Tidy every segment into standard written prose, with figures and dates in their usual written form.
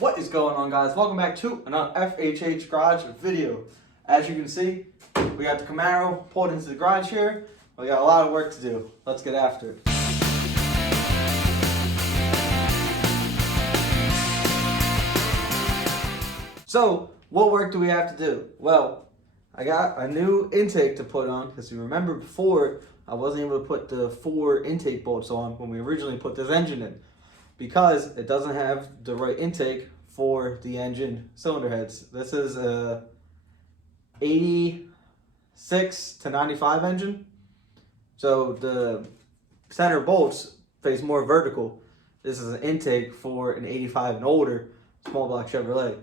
What is going on, guys? Welcome back to another FHH garage video. As you can see, we got the Camaro pulled into the garage here. We got a lot of work to do. Let's get after it. So, what work do we have to do? Well, I got a new intake to put on, because you remember before I wasn't able to put the 4 intake bolts on when we originally put this engine in, because it doesn't have the right intake for the engine cylinder heads. This is a 86 to 95 engine, so the center bolts face more vertical. This is an intake for an 85 and older small block Chevrolet.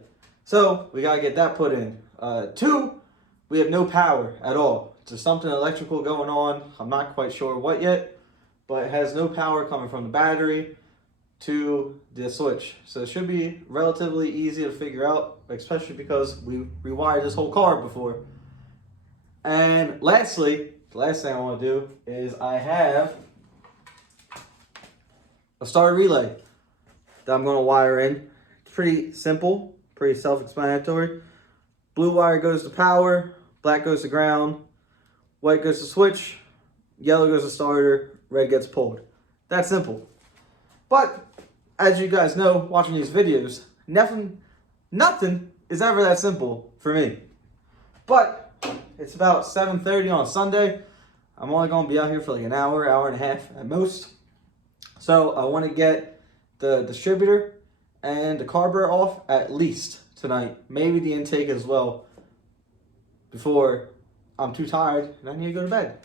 So we gotta get that put in. 2, we have no power at all. There's something electrical going on. I'm not quite sure what yet, but it has no power coming from the battery to the switch. So it should be relatively easy to figure out, especially because we rewired this whole car before. And lastly, the last thing I want to do is I have a starter relay that I'm going to wire in. It's pretty simple, pretty self-explanatory. Blue wire goes to power, black goes to ground, white goes to switch, yellow goes to starter, red gets pulled. That's simple. But as you guys know, watching these videos, nothing is ever that simple for me. But it's about 7:30 on Sunday. I'm only going to be out here for like an hour, hour and a half at most. So I want to get the distributor and the carburetor off at least tonight. Maybe the intake as well, before I'm too tired and I need to go to bed.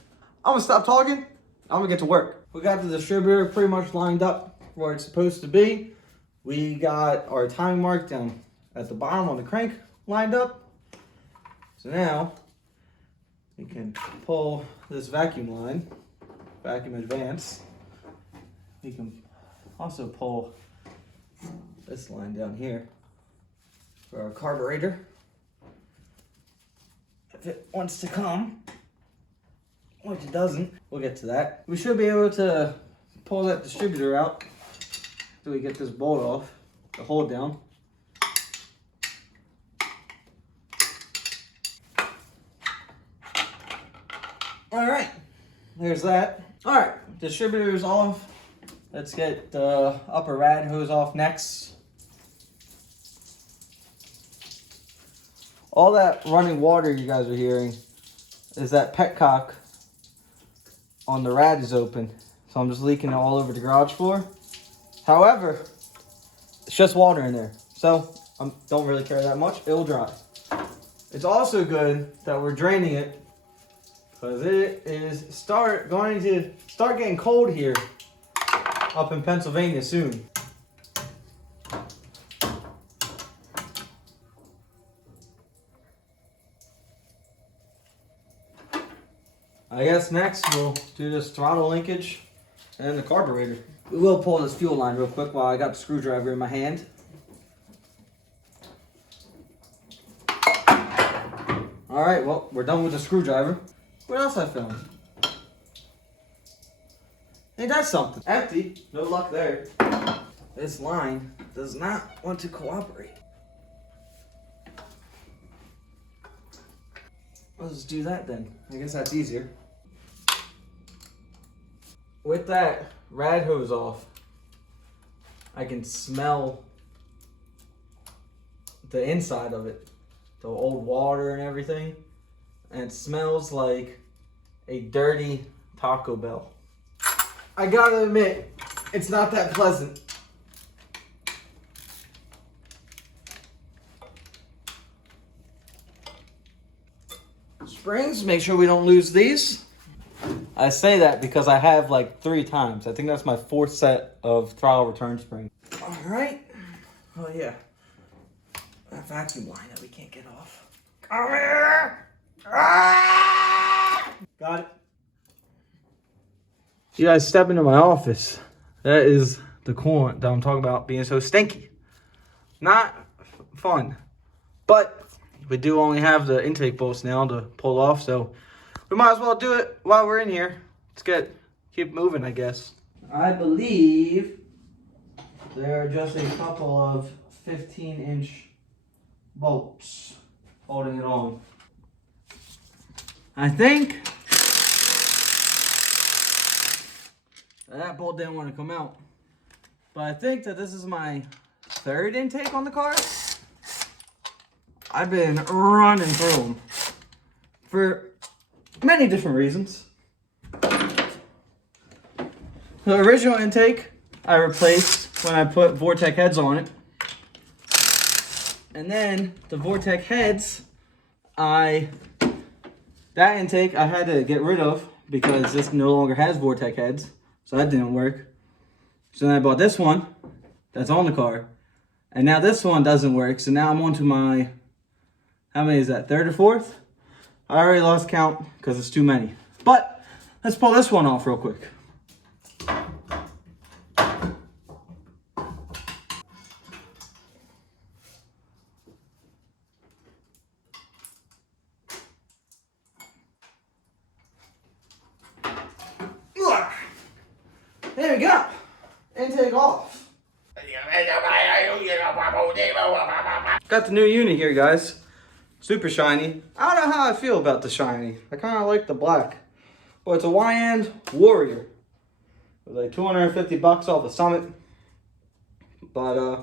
I'm going to stop talking. I'm going to get to work. We got the distributor pretty much lined up where it's supposed to be. We got our timing mark down at the bottom on the crank lined up. So now we can pull this vacuum line, vacuum advance. We can also pull this line down here for our carburetor, if it wants to come, which it doesn't. We'll get to that. We should be able to pull that distributor out till we get this bolt off, the hold down. All right, there's that. All right, distributor's off. Let's get the upper rad hose off next. All that running water you guys are hearing is that petcock on the rad is open. So I'm just leaking it all over the garage floor. However, it's just water in there, so I don't really care that much. It'll dry. It's also good that we're draining it, because it is going to start getting cold here up in Pennsylvania soon. I guess next we'll do this throttle linkage and the carburetor. We will pull this fuel line real quick while I got the screwdriver in my hand. All right, well, we're done with the screwdriver. What else I found? Ain't that something? Empty, no luck there. This line does not want to cooperate. Let's do that then. I guess that's easier. With that rad hose off, I can smell the inside of it, the old water and everything, and it smells like a dirty Taco Bell. I gotta admit, it's not that pleasant. Springs, make sure we don't lose these. I say that because I have like 3 times. I think that's my 4th set of throttle return spring. All right. Oh yeah. That vacuum line that we can't get off. Come here. Ah! Got it. You guys step into my office. That is the coolant that I'm talking about being so stinky. Not fun. But we do only have the intake bolts now to pull off, so we might as well do it while we're in here. Let's keep moving, I guess. I believe there are just a couple of 15-inch bolts holding it on. I think that bolt didn't want to come out, but I think that this is my third intake on the car. I've been running through them for many different reasons. The original intake I replaced when I put Vortec heads on it. And then the Vortec heads, that intake I had to get rid of because this no longer has Vortec heads. So that didn't work. So then I bought this one that's on the car. And now this one doesn't work. So now I'm on to my, how many is that, third or fourth? I already lost count because it's too many. But let's pull this one off real quick. There we go. Intake off. Got the new unit here, guys. Super shiny. I don't know how I feel about the shiny. I kind of like the black. But it's a Weiand Warrior. It was like 250 bucks off the Summit. But I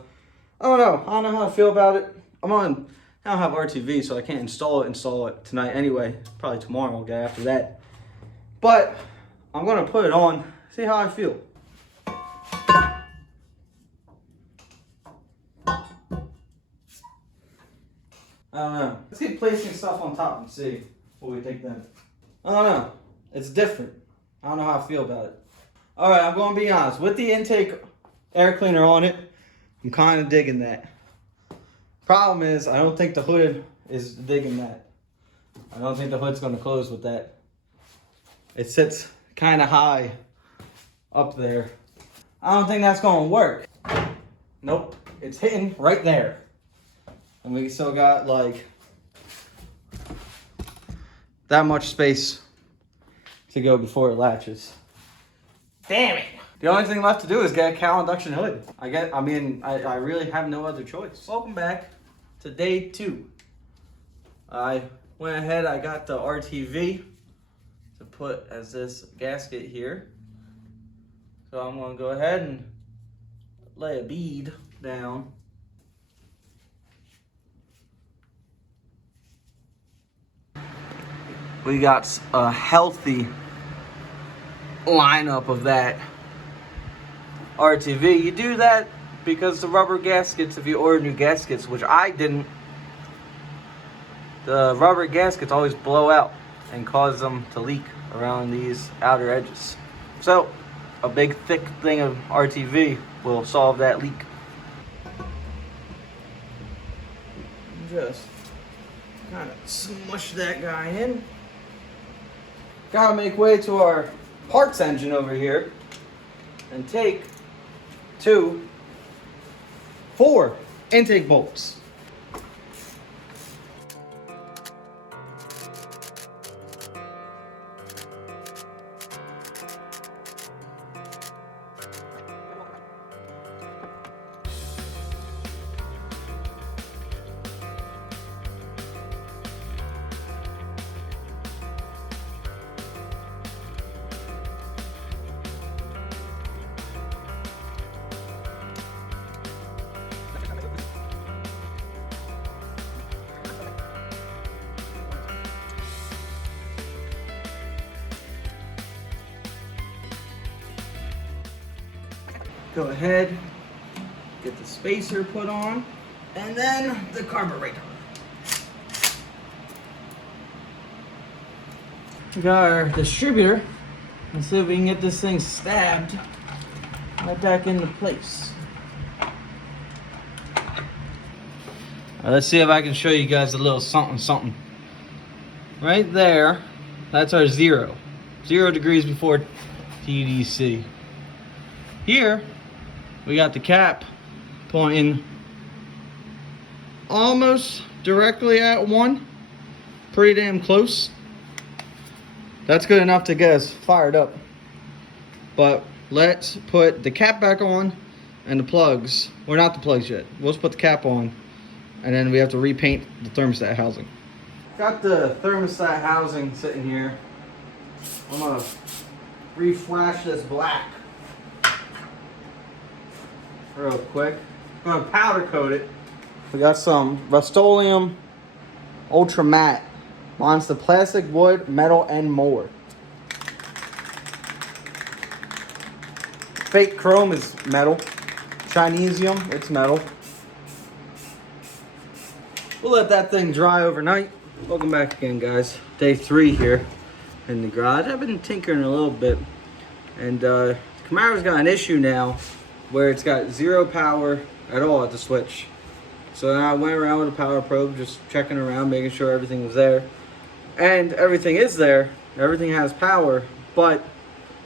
don't know. I don't know how I feel about it. I don't have RTV, so I can't install it tonight anyway. Probably tomorrow I'll get after that. But I'm gonna put it on, see how I feel. I don't know. Let's keep placing stuff on top and see what we think then. I don't know. It's different. I don't know how I feel about it. Alright, I'm going to be honest. With the intake air cleaner on it, I'm kind of digging that. Problem is, I don't think the hood is digging that. I don't think the hood's going to close with that. It sits kind of high up there. I don't think that's going to work. Nope. It's hitting right there. And we still got like that much space to go before it latches. Damn it. The only thing left to do is get a cowl induction hood. I really have no other choice. Welcome back to day 2. I went ahead, I got the RTV to put as this gasket here. So I'm gonna go ahead and lay a bead down. We got a healthy lineup of that RTV. You do that because the rubber gaskets, if you order new gaskets, which I didn't, the rubber gaskets always blow out and cause them to leak around these outer edges. So a big thick thing of RTV will solve that leak. Just kind of smush that guy in. Gotta make way to our parts engine over here and take 4 intake bolts. Go ahead, get the spacer put on, and then the carburetor. We got our distributor. Let's see if we can get this thing stabbed right back into place. Let's see if I can show you guys a little something. Right there, that's our 0 degrees before TDC. Here, we got the cap pointing almost directly at 1. Pretty damn close. That's good enough to get us fired up. But let's put the cap back on and the plugs. Well, not the plugs yet. We'll just put the cap on, and then we have to repaint the thermostat housing. Got the thermostat housing sitting here. I'm gonna reflash this black real quick. I'm gonna powder coat it. We got some Rust-Oleum Ultra Matte. Mine's the plastic, wood, metal, and more. Fake chrome is metal. Chinesium, it's metal. We'll let that thing dry overnight. Welcome back again, guys. Day 3 here in the garage. I've been tinkering a little bit, and the Camaro's got an issue now where it's got 0 power at all at the switch. So I went around with a power probe, just checking around, making sure everything was there. And everything is there. Everything has power, but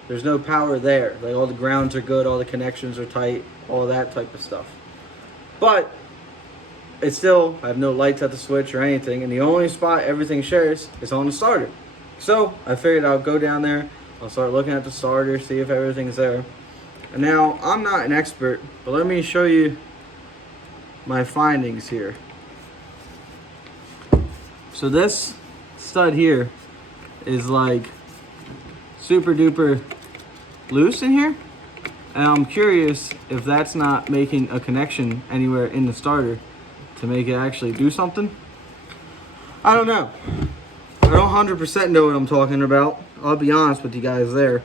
there's no power there. Like, all the grounds are good, all the connections are tight, all that type of stuff. But it's still, I have no lights at the switch or anything, and the only spot everything shares is on the starter. So I figured I'll go down there, I'll start looking at the starter, see if everything's there. And now, I'm not an expert, but let me show you my findings here. So this stud here is like super duper loose in here, and I'm curious if that's not making a connection anywhere in the starter to make it actually do something. I don't know. I don't 100% know what I'm talking about. I'll be honest with you guys there.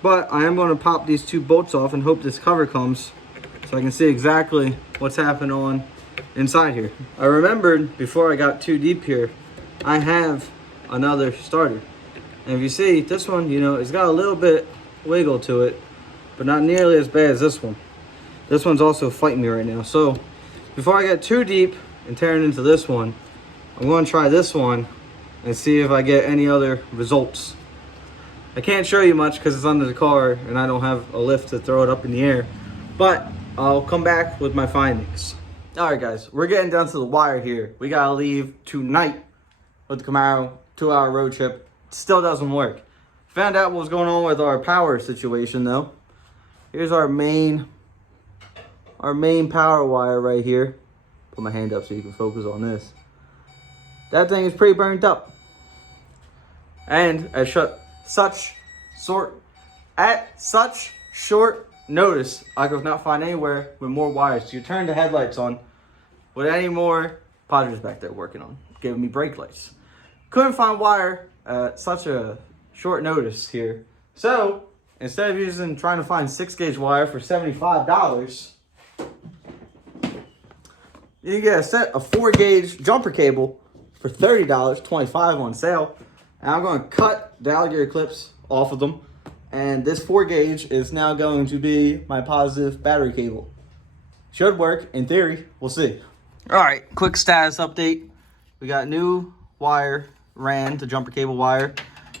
But I am going to pop these 2 bolts off and hope this cover comes so I can see exactly what's happening on inside here. I remembered before I got too deep here, I have another starter. And if you see, this one, you know, it's got a little bit wiggle to it, but not nearly as bad as this one. This one's also fighting me right now. So before I get too deep and tearing into this one, I'm going to try this one and see if I get any other results. I can't show you much because it's under the car and I don't have a lift to throw it up in the air, but I'll come back with my findings. All right, guys, we're getting down to the wire here. We gotta leave tonight with the Camaro, 2-hour road trip. Still doesn't work. Found out what was going on with our power situation though. Here's our main power wire right here. Put my hand up so you can focus on this. That thing is pretty burnt up. And at such short notice, I could not find anywhere with more wires. So you turn the headlights on with any more. Padres back there working on giving me brake lights. Couldn't find wire at such a short notice here. So instead of trying to find 6-gauge wire for $75, you can get a set of 4-gauge jumper cable for $30, $25 on sale. And I'm going to cut the alligator clips off of them. And this 4-gauge is now going to be my positive battery cable. Should work, in theory. We'll see. All right, quick status update. We got new wire ran, the jumper cable wire.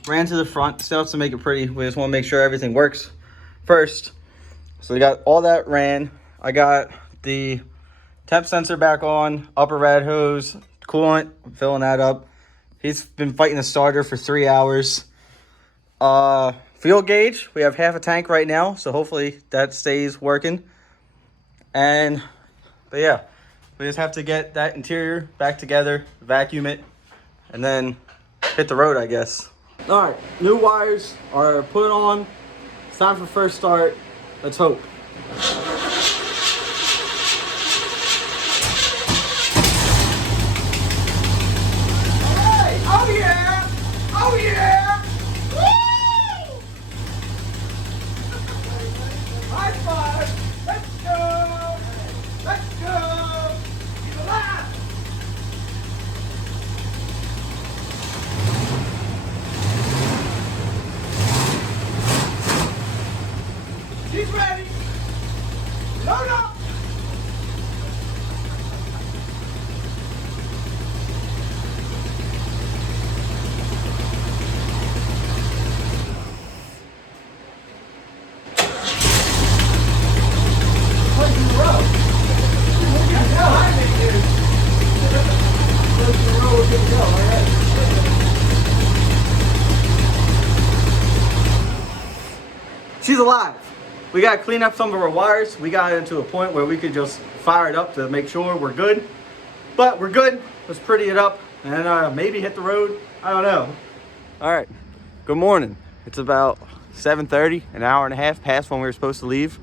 Ran to the front. Still has to make it pretty. We just want to make sure everything works first. So we got all that ran. I got the temp sensor back on, upper rad hose, coolant, I'm filling that up. He's been fighting the starter for 3 hours. Fuel gauge, we have half a tank right now, so hopefully that stays working. But yeah, we just have to get that interior back together, vacuum it, and then hit the road, I guess. All right, new wires are put on. It's time for first start. Let's hope. Oh yeah! Oh yeah! Woo! High five! Let's go! Let's go! He's alive! She's ready! Load up! She's alive. we got to clean up some of our wires. We got into a point where we could just fire it up to make sure we're good. But we're good. Let's pretty it up and maybe hit the road. I don't know. All right. Good morning. It's about 7:30, an hour and a half past when we were supposed to leave.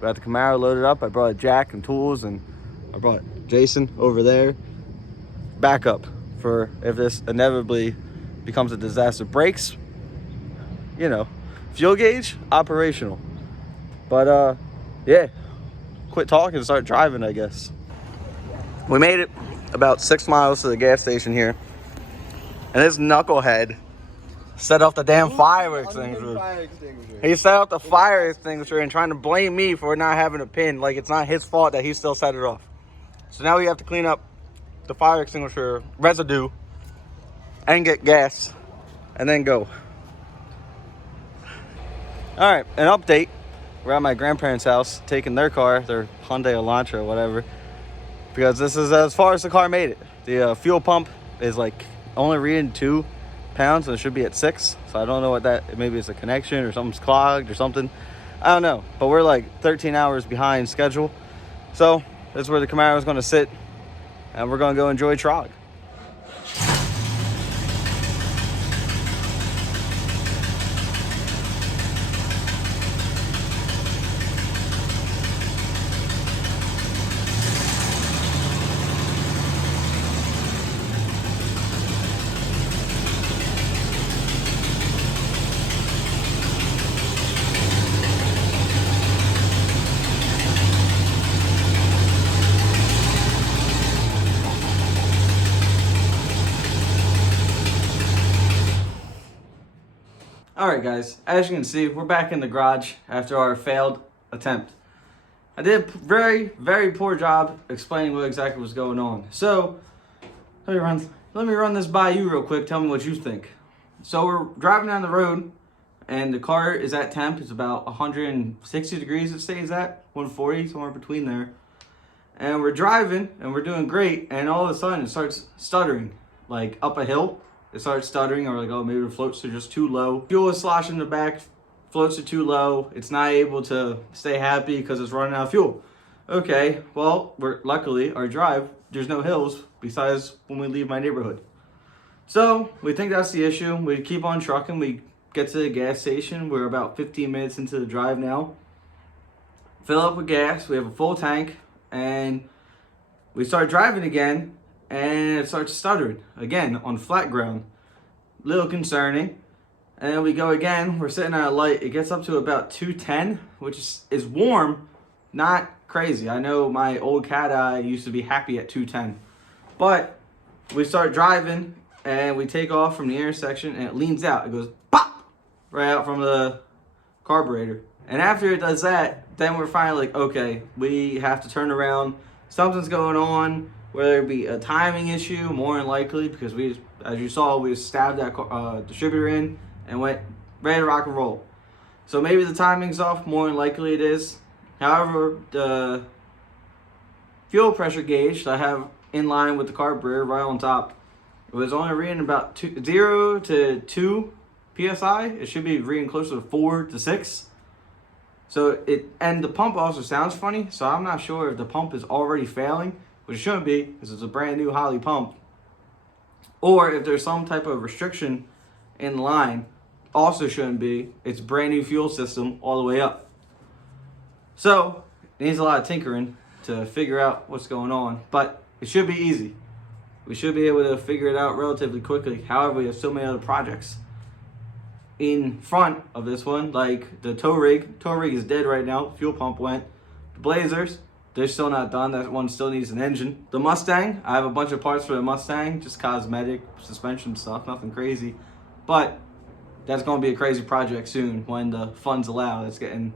We got the Camaro loaded up. I brought Jack and tools, and I brought Jason over there. Backup for if this inevitably becomes a disaster. Brakes, you know, fuel gauge, operational. But yeah, quit talking and start driving, I guess. We made it about 6 miles to the gas station here, and this knucklehead set off the damn fire extinguisher. He set off the fire extinguisher and trying to blame me for not having a pin, like it's not his fault that he still set it off. So now we have to clean up the fire extinguisher residue and get gas and then go. All right, an update. We're at my grandparents' house taking their car, their Hyundai Elantra or whatever, because this is as far as the car made it. The fuel pump is like only reading 2 pounds and it should be at 6. So I don't know what that, maybe it's a connection or something's clogged or something. I don't know, but we're like 13 hours behind schedule. So that's where the Camaro is going to sit, and we're going to go enjoy Trog. Alright guys, as you can see, we're back in the garage after our failed attempt. I did a very poor job explaining what exactly was going on. So, let me run this by you real quick, tell me what you think. So we're driving down the road, and the car is at temp. It's about 160 degrees it stays at, 140, somewhere between there. And we're driving, and we're doing great, and all of a sudden it starts stuttering, like up a hill. It starts stuttering, or like, oh, maybe the floats are just too low. Fuel is sloshing in the back, floats are too low. It's not able to stay happy because it's running out of fuel. Okay, well, luckily, our drive, there's no hills besides when we leave my neighborhood. So, we think that's the issue. We keep on trucking. We get to the gas station. We're about 15 minutes into the drive now. Fill up with gas. We have a full tank. And we start driving again. And it starts stuttering again on flat ground. Little concerning. And then we go again. We're sitting at a light. It gets up to about 210, which is warm, not crazy. I know my old cat eye used to be happy at 210. But we start driving and we take off from the intersection and it leans out. It goes pop right out from the carburetor. And after it does that, then we're finally like, okay, we have to turn around. Something's going on. Whether it be a timing issue, more than likely, because we, as you saw, we just stabbed that distributor in and went ready to rock and roll. So maybe the timing's off, more than likely it is. However, the fuel pressure gauge that I have in line with the carburetor right on top, it was only reading about 0 to 2 PSI. It should be reading closer to 4 to 6. So and the pump also sounds funny, so I'm not sure if the pump is already failing, which it shouldn't be, because it's a brand new Holley pump. Or if there's some type of restriction in line, also shouldn't be. It's brand new fuel system all the way up. So, it needs a lot of tinkering to figure out what's going on, but it should be easy. We should be able to figure it out relatively quickly. However, we have so many other projects in front of this one, like the tow rig. Tow rig is dead right now. Fuel pump went. The Blazers, they're still not done. That one still needs an engine. The Mustang, I have a bunch of parts for the Mustang, just cosmetic, suspension stuff, nothing crazy. But that's going to be a crazy project soon when the funds allow. It's getting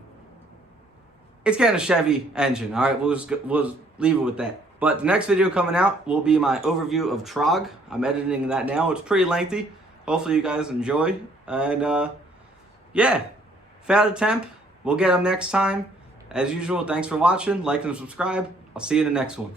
a Chevy engine. All right, we'll leave it with that. But the next video coming out will be my overview of Trog. I'm editing that now. It's pretty lengthy. Hopefully you guys enjoy. And yeah, failed attempt. We'll get them next time. As usual, thanks for watching. Like and subscribe. I'll see you in the next one.